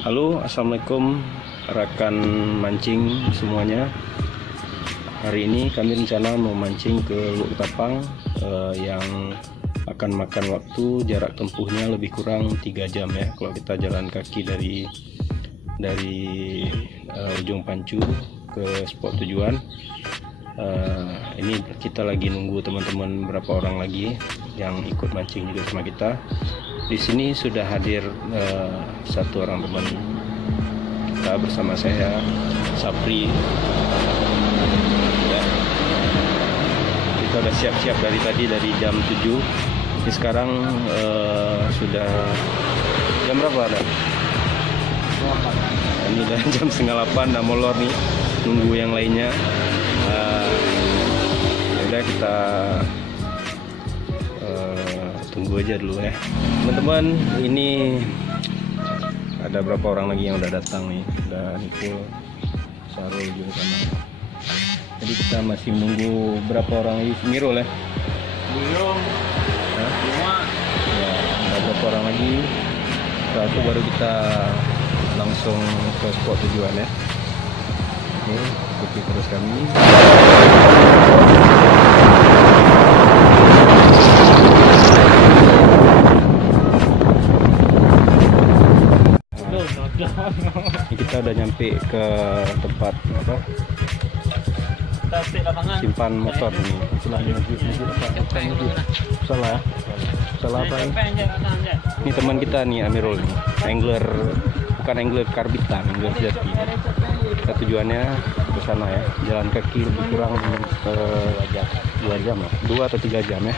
Halo, assalamualaikum rekan mancing semuanya. Hari ini kami rencana mau mancing ke Luk Tapang yang akan makan waktu, jarak tempuhnya lebih kurang 3 jam ya. Kalau kita jalan kaki dari ujung Pancu ke spot tujuan. Ini kita lagi nunggu teman-teman berapa orang lagi yang ikut mancing juga sama kita. Di sini sudah hadir satu orang teman kita bersama saya, Sapri. Ya. Kita udah siap-siap dari tadi, dari jam 7. Ini sekarang sudah jam berapa ada? Ini udah jam setengah 8, udah molor nih, nunggu yang lainnya. Udah kita tunggu aja dulu ya teman-teman. Ini ada berapa orang lagi yang udah datang nih, udah Nikul, Sarul juga sama. Jadi kita masih menunggu berapa orang lagi. Mirul ya, belum semua ya, ada berapa orang lagi. Setelah itu baru kita langsung ke spot tujuan ya. Oke, ikuti terus kami. Ini kita udah nyampe ke tempat apa? Simpan motor ini. Salah ya? Salah apa ini? Ini teman kita nih, Amirul nih. Angler, bukan angler karbitan, angler sejati. Kita tujuannya ke sana ya. Jalan kaki lebih kurang 2 jam lah. 2 atau 3 jam ya.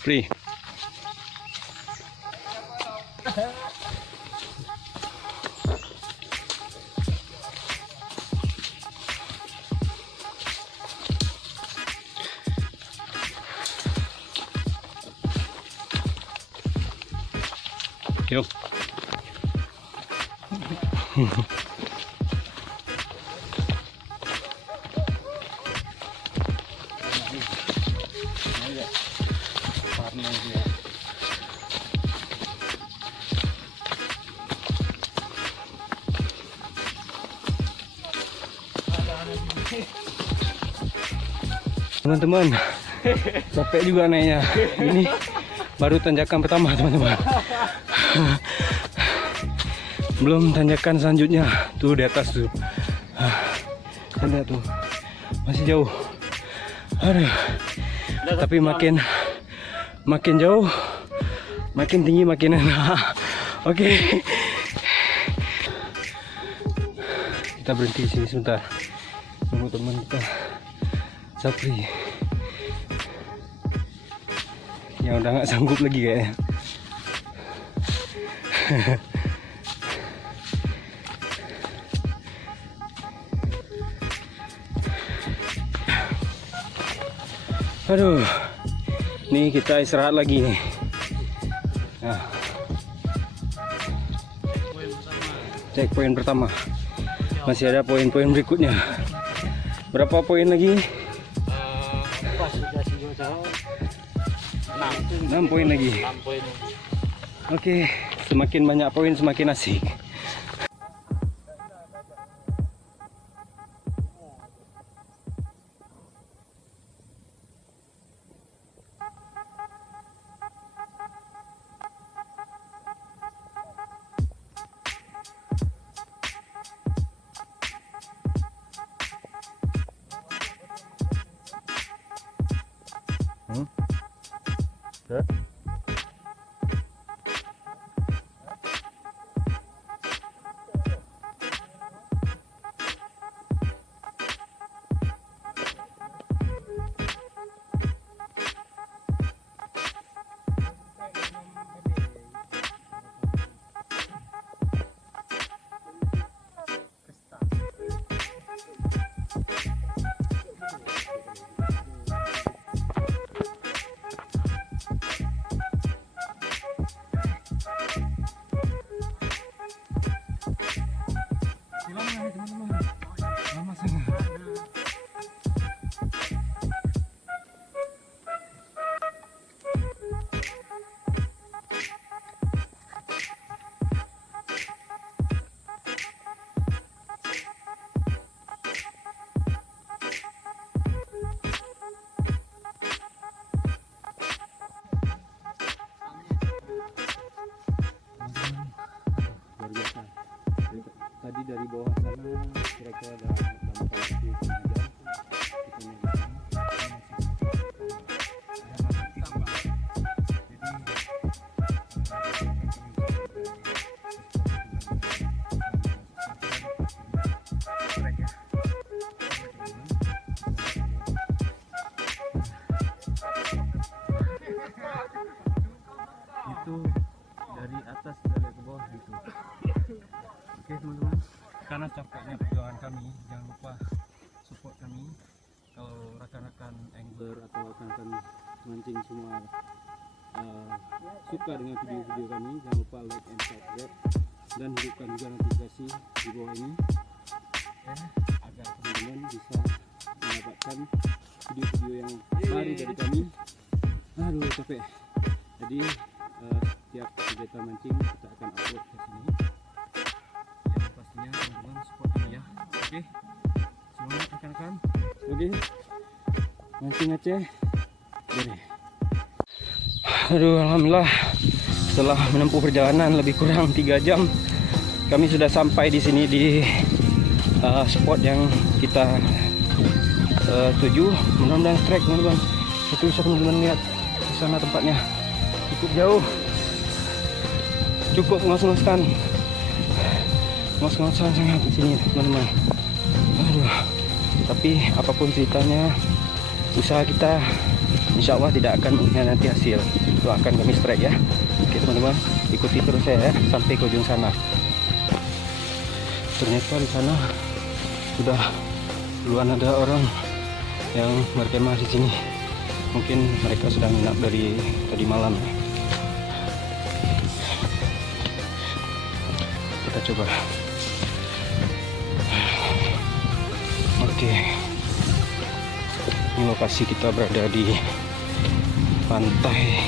Free. Yuk. Teman-teman, capek juga naiknya. Ini baru tanjakan pertama teman-teman. Belum tanjakan selanjutnya. Tuh di atas tuh. Lihat tuh, masih jauh. Aduh. Tapi makin jauh, makin tinggi, makin enak. Oke. Kita berhenti sini sebentar. Tunggu teman kita, Sapri, yang udah nggak sanggup lagi kayaknya. Aduh, nih kita istirahat lagi nih. Nah, checkpoint pertama. Masih ada poin-poin berikutnya. Berapa poin lagi? 6 poin lagi. Oke, semakin banyak poin semakin asik. Jadi dari bawah sana kira-kira ada 8 jam kita naik. Itu dari atas kita lihat ke bawah gitu. Oke teman-teman, karena capeknya perjuangan kami, jangan lupa support kami. Kalau rekan-rekan angler atau rekan-rekan mancing semua suka dengan video-video kami, jangan lupa like and subscribe dan hidupkan juga notifikasi di bawah ini ya, agar teman-teman bisa mendapatkan video-video yang baru dari kami. Aduh capek. Jadi setiap kegiatan mancing kita akan upload ke sini. Yang pastinya teman-teman support kami ya. Oke. Semangat rekan-rekan. Oke. Mancing Aceh. Boleh. Aduh, alhamdulillah setelah menempuh perjalanan lebih kurang 3 jam kami sudah sampai di sini di spot yang kita tuju. Mudah-mudahan strike teman-teman. Itu bisa teman-teman lihat di sana tempatnya cukup jauh, cukup ngos-ngosan sangat di sini teman-teman. Aduh, tapi apapun ceritanya usaha kita insya Allah tidak akan mengkhianati hasil. Itu akan kami strike ya. Oke teman-teman, ikuti terus saya ya, sampai ke ujung sana. Ternyata di sana sudah duluan ada orang yang berkemah di sini. Mungkin mereka sudah menginap dari tadi malam ya. Kita coba. Oke. Ini lokasi kita berada di pantai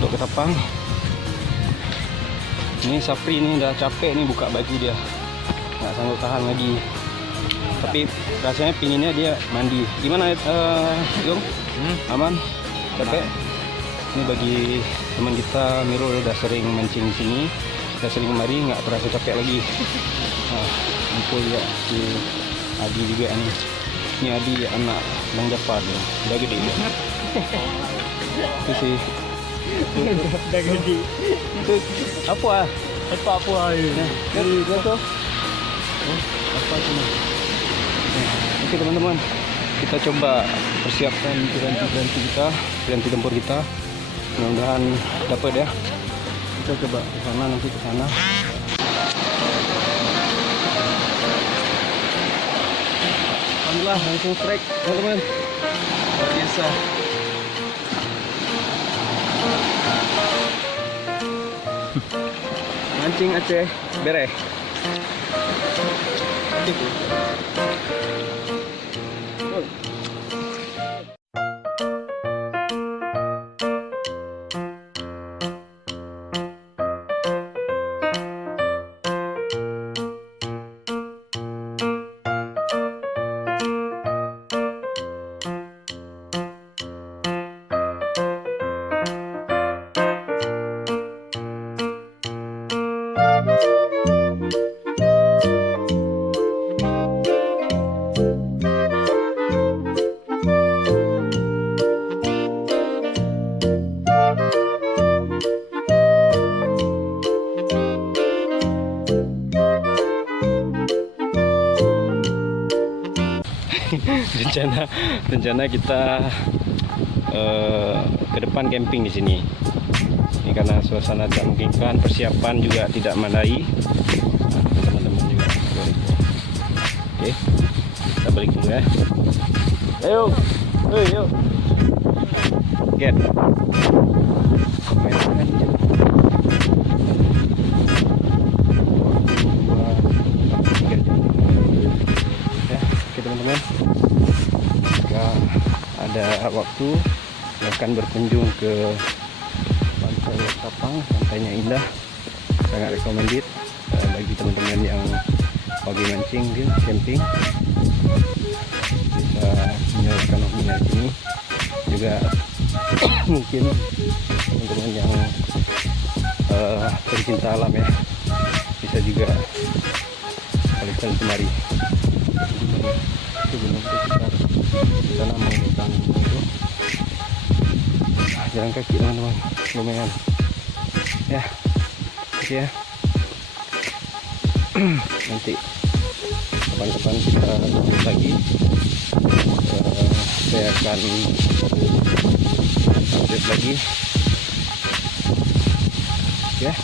Teluk Ketapang. Ini Sapri ini udah capek nih buka baju dia, nggak sanggup tahan lagi. Tapi rasanya pinginnya dia mandi. Gimana Yung? Aman? Capek? Ini bagi teman kita Mirul udah sering mancing di sini, udah sering kemari, nggak terasa capek lagi. Nah, kumpul ya si Adi juga nih. Ini Adi anak Bang Jafar ya, udah gede ya. Itu sih. Udah gede. Itu apa? Apa ini? Dari itu. Apa itu? Oke teman-teman, kita coba persiapkan piranti kita, piranti tempur kita. Mudah-mudahan dapat ya. Kita coba ke sana, nanti ke sana. Alhamdulillah langsung strike teman-teman. Luar biasa. Mancing Aceh beres. rencana kita ke depan camping di sini. Ini karena suasana tidak memungkinkan, persiapan juga tidak memadai. Teman-teman juga balik. Oke, kita balik dulu ya. Ayo, ayo, get. Oke teman-teman, jika ada waktu akan berkunjung ke pantai Ketapang, pantainya indah, sangat recommended bagi teman-teman yang hobi mancing, camping, bisa menyalurkan hobinya di sini. Juga mungkin teman-teman yang pencinta alam ya, bisa juga balikan kemari. Itu belum sekitar sana mau datang itu. Jalan kaki teman-teman, lumayan ya. Oke ya. Nanti kapan-kapan kita lanjut lagi. Saya akan update lagi ya.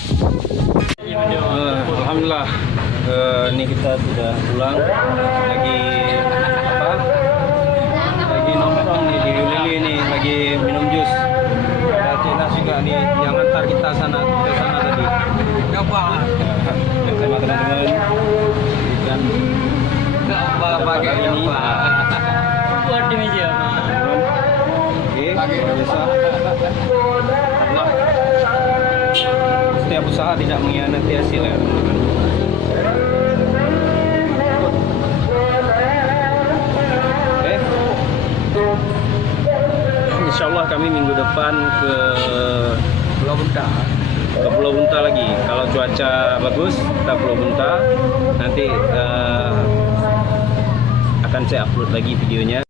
Alhamdulillah, ini kita sudah pulang. Lagi nongkrong nih di Lili nih, lagi minum jus. Ada Cina juga nih yang antar kita ke sana tadi. Bersama teman-teman dan pakai ini buat di meja. Oke, biasa. Allah, setiap usaha tidak mengkhianati hasil ya teman-teman. Oke, insya Allah kami minggu depan ke Pulau Bunta. Ke Pulau Bunta lagi. Kalau cuaca bagus, kita Pulau Bunta. Nanti akan saya upload lagi videonya.